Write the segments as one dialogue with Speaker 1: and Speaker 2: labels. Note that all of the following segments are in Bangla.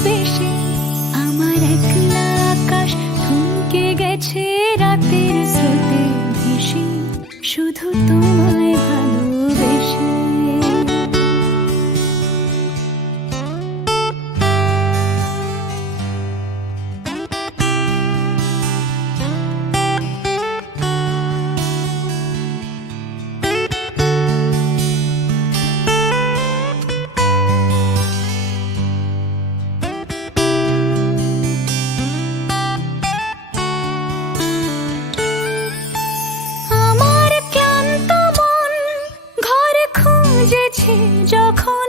Speaker 1: ভালোবেসে আমার একলা আকাশ থমকে গেছে রাতের স্রোতে ভেসে। শুধু তোমায় খুঁজেছে যখন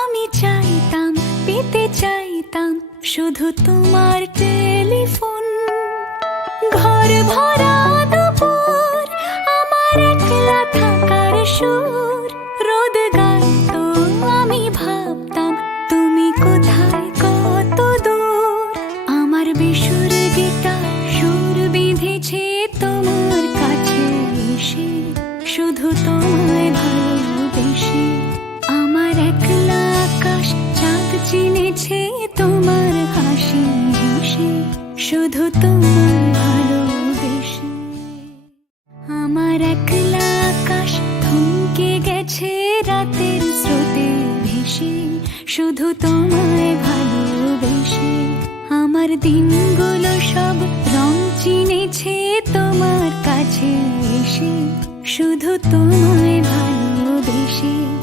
Speaker 1: আমি চাইতাম, পেতে চাইতাম শুধু তোমার টেলিফোন। ঘর ভরা দুপুর, আমার একলা থাকার সুর। রোদ গাইতো আমি ভাবতাম, তুমি কোথায় কত দূর? আমার বেসুর গিটার সুর বিঁধেছে তোমার কাছে এসে, শুধু তোমায় আমার চিনেছে তোমার শুধু আমার থমকে গেছে রাতের ভেসে, শুধু তোমায় ভালোবেসে। আমার দিনগুলো সব চিনেছে তোমার কাছে শুধু তোমায় ভালোবেসে